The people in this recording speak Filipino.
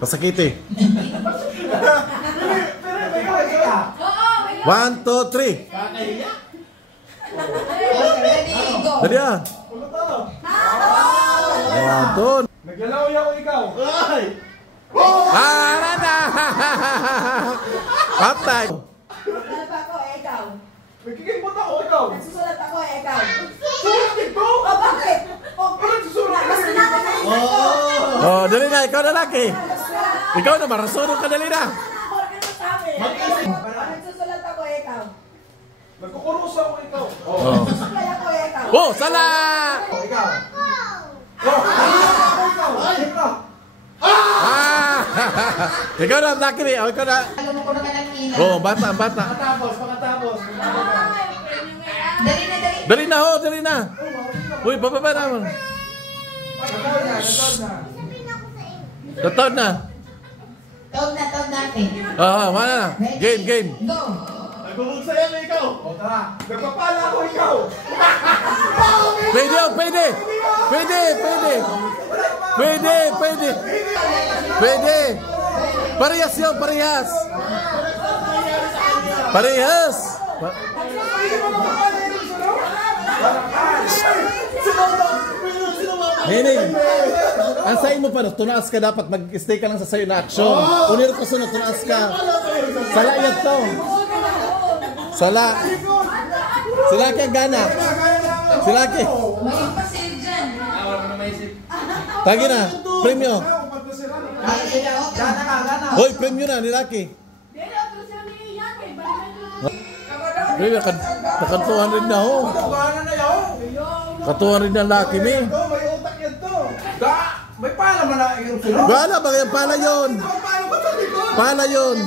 Pasakiti. 1, 2, 3. Dali ah. Doon. Naglalaw ako ikaw. Ay! Para na! Patay! Nagsusulat ako, ikaw. Nagkikimot ako ikaw. Nagsusulat ako, ikaw. Sulat ito? O, bakit? O, nagsusulat? mas pinakain ako. Oh, dali na, ikaw na laki. Ikaw na, marasunod ka dali na. Nagsusulat ako, ikaw. Nagkukurusa ako ikaw. Nagsusulat ako, ikaw. Oh, sala! Ikaw. Ikaw. Ikaw na, laki ni. Oh, ikaw na. Alam mo ko naman ang ina. Oh, bata. Pakatapos. Dali na, dali. Dali na, ho, dali na. Uy, bababa naman. Tataon na. Tawag natin. Mana na. Game. Go. Nagbubugsaya na ikaw. O, tara. Nagpapala ako ikaw. Pwede. Parehas yun, parehas. Meaning, ang sayo mo pa, tunaas ka dapat, mag-stay ka lang sa sayo na action. Unir ko sunod, tunaas ka. Sala yan to. Sala ki ang gana. Sila ki. Tagi na, premyo. Hoy, premyo na, nilaki. Premyo, nakantuhan rin na ho. Katuhan rin na laki mi. May utak yan to. May pala man na yung sunod. Bala, bagay pala yun. Paano ba sa likod? Pala yun.